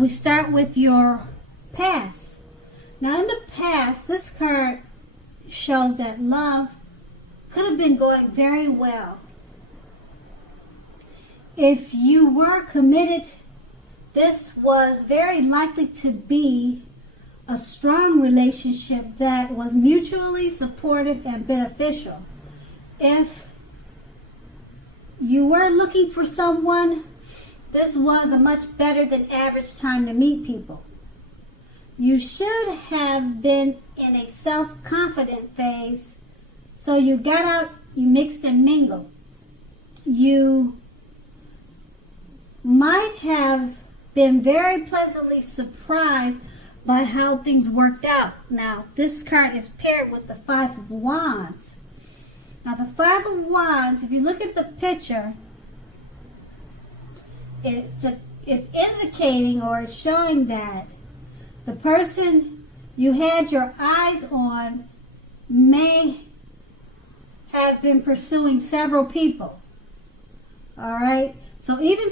we start with your past. Now in the past, this card shows that love could have been going very well. If you were committed, this was very likely to be a strong relationship that was mutually supportive and beneficial. If you were looking for someone, this was a much better than average time to meet people. You should have been in a self-confident phase, so you got out, you mixed and mingled. You might have been very pleasantly surprised by how things worked out. Now, this card is paired with the Five of Wands. Now, the Five of Wands, if you look at the picture, it's indicating or it's showing that the person you had your eyes on may have been pursuing several people. All right? So even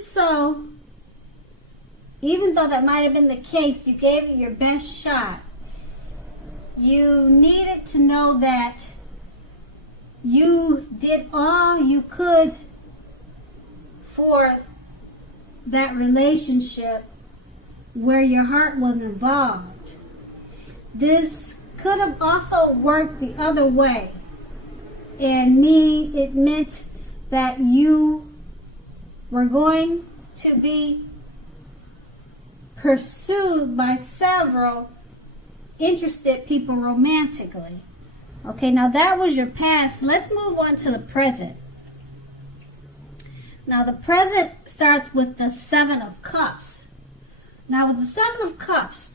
though that might have been the case, you gave it your best shot. You needed to know that you did all you could for that relationship where your heart was involved. This could have also worked the other way, and it meant that you were going to be pursued by several interested people romantically. Okay, now that was your past. Let's move on to the present. Now the present starts with the Seven of Cups. Now with the Seven of Cups,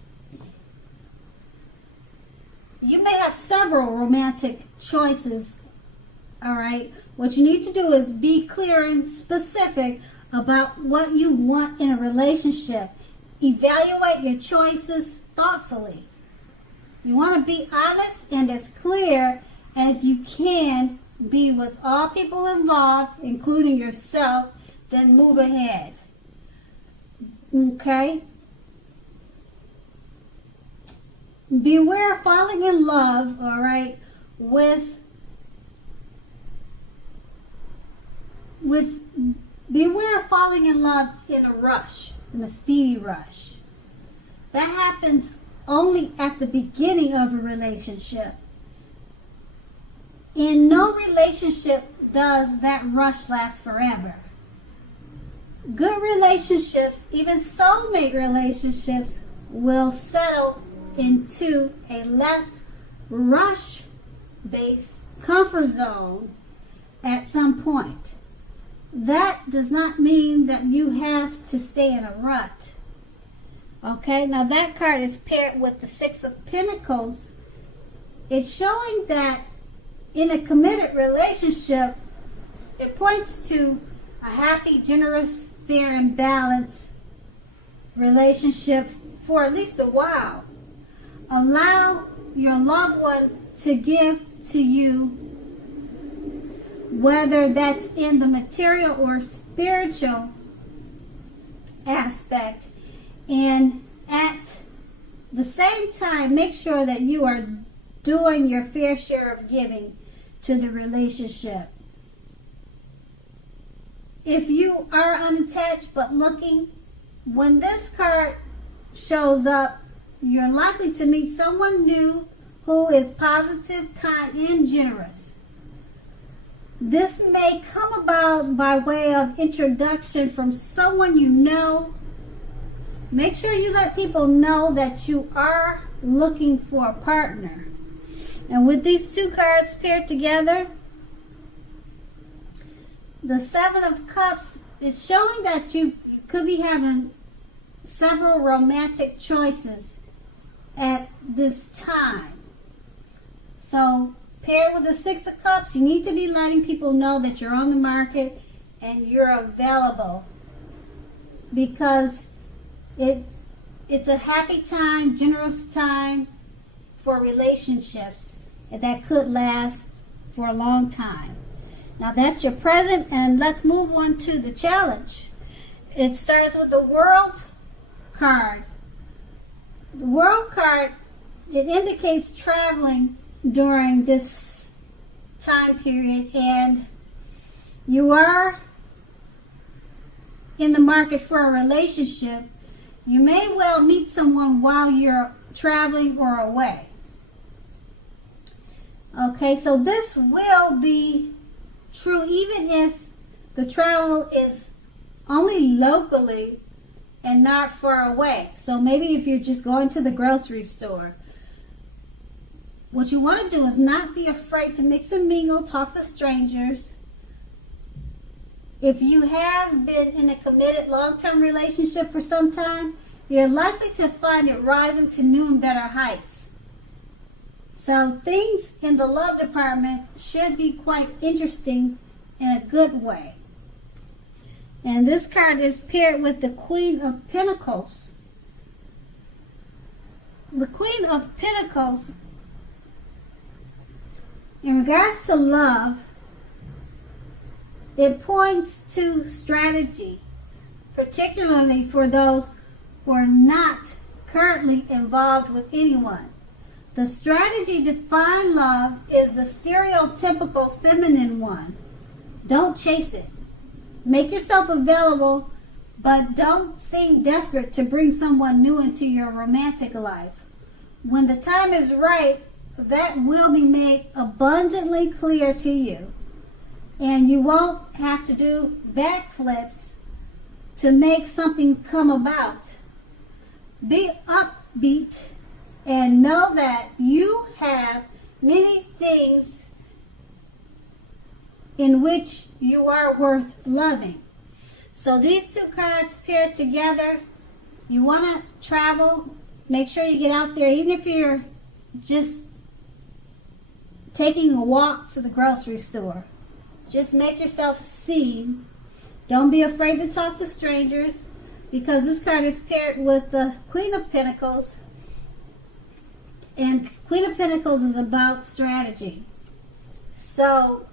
you may have several romantic choices. All right, what you need to do is be clear and specific about what you want in a relationship. Evaluate your choices thoughtfully. You want to be honest and as clear as you can be with all people involved, including yourself, then move ahead. Okay? Beware of falling in love, all right, beware of falling in love in a rush, in a speedy rush. That happens only at the beginning of a relationship. In no relationship does that rush last forever. Good relationships, even soulmate relationships, will settle into a less rush-based comfort zone at some point. That does not mean that you have to stay in a rut. Okay, now that card is paired with the Six of Pentacles. It's showing that in a committed relationship, it points to a happy, generous, fair, and balanced relationship for at least a while. Allow your loved one to give to you, whether that's in the material or spiritual aspect. And at the same time, make sure that you are doing your fair share of giving to the relationship. If you are unattached but looking, when this card shows up, you're likely to meet someone new who is positive, kind, and generous. This may come about by way of introduction from someone you know. Make sure you let people know that you are looking for a partner. And with these two cards paired together, the Seven of Cups is showing that you could be having several romantic choices at this time. So paired with the Six of Cups, you need to be letting people know that you're on the market and you're available, because it's a happy time, generous time for relationships that could last for a long time. Now that's your present, and let's move on to the challenge. It starts with the World, card. The World card, it indicates traveling during this time period, and you are in the market for a relationship. You may well meet someone while you're traveling or away. Okay, so this will be true even if the travel is only locally and not far away. So maybe if you're just going to the grocery store, what you want to do is not be afraid to mix and mingle, talk to strangers. If you have been in a committed long-term relationship for some time, you're likely to find it rising to new and better heights. So things in the love department should be quite interesting in a good way. And this card is paired with the Queen of Pentacles. The Queen of Pentacles, in regards to love, it points to strategy, particularly for those who are not currently involved with anyone. The strategy to find love is the stereotypical feminine one. Don't chase it. Make yourself available, but don't seem desperate to bring someone new into your romantic life. When the time is right, that will be made abundantly clear to you. And you won't have to do backflips to make something come about. Be upbeat and know that you have many things in which you are worth loving. So these two cards paired together, you want to travel, make sure you get out there, even if you're just taking a walk to the grocery store. Just make yourself seen. Don't be afraid to talk to strangers, because this card is paired with the Queen of Pentacles. And Queen of Pentacles is about strategy. So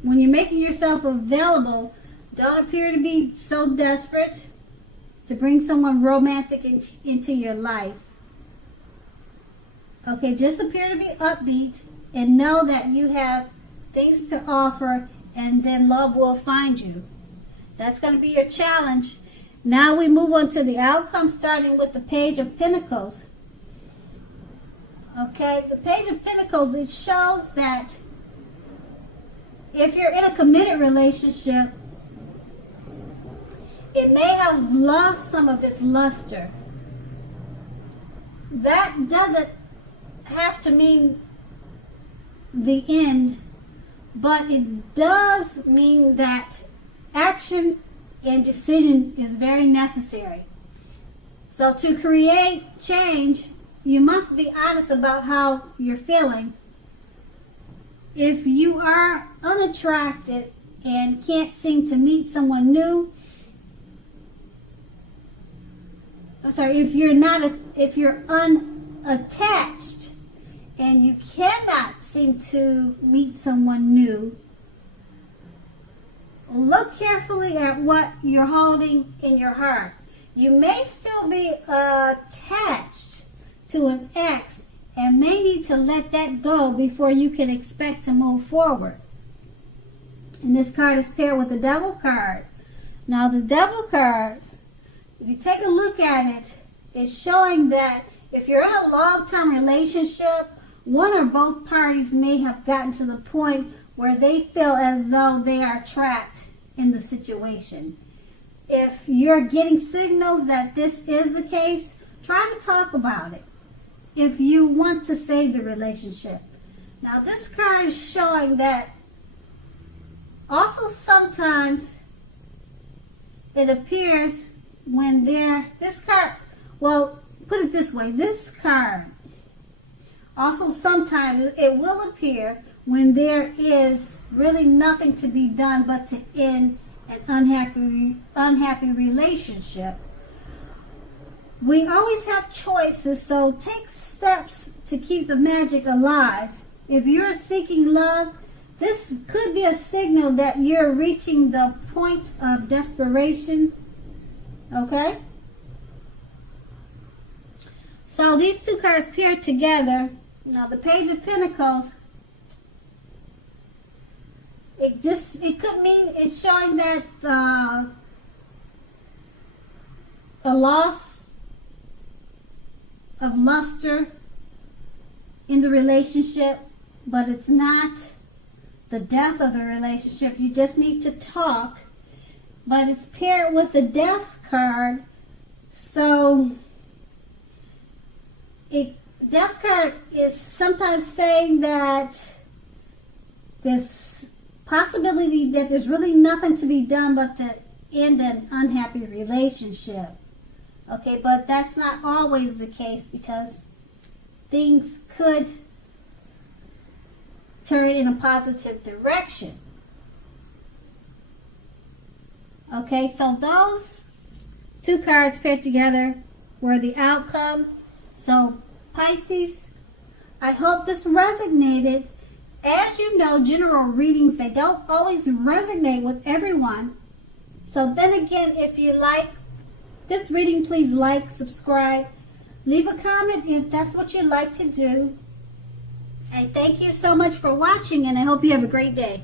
when you're making yourself available, don't appear to be so desperate to bring someone romantic into your life. Okay, just appear to be upbeat and know that you have things to offer, and then love will find you. That's going to be your challenge. Now we move on to the outcome, starting with the Page of Pentacles. Okay, the Page of Pentacles, it shows that if you're in a committed relationship, it may have lost some of its luster. That doesn't have to mean the end, but it does mean that action and decision is very necessary. So to create change, you must be honest about how you're feeling. If you are unattracted and can't seem to meet someone new, if you're unattached and you cannot seem to meet someone new, look carefully at what you're holding in your heart. You may still be attached to an ex and may need to let that go before you can expect to move forward. And this card is paired with the Devil card. Now the Devil card, if you take a look at it, it's showing that if you're in a long-term relationship, one or both parties may have gotten to the point where they feel as though they are trapped in the situation. If you're getting signals that this is the case, try to talk about it if you want to save the relationship. Now this card is showing that also sometimes it appears when this card also sometimes it will appear when there is really nothing to be done but to end an unhappy relationship. We always have choices, so take steps to keep the magic alive. If you're seeking love, this could be a signal that you're reaching the point of desperation. Okay? So these two cards paired together. Now the Page of Pentacles, it could mean it's showing that a loss of luster in the relationship, but it's not the death of the relationship. You just need to talk, but it's paired with the Death card. So Death card is sometimes saying that this possibility that there's really nothing to be done but to end an unhappy relationship. Okay, but that's not always the case, because things could turn in a positive direction. Okay, so those two cards paired together were the outcome. So Pisces, I hope this resonated. As you know, general readings, they don't always resonate with everyone. So then again, if you like this reading, please like, subscribe, leave a comment if that's what you'd like to do. And thank you so much for watching, and I hope you have a great day.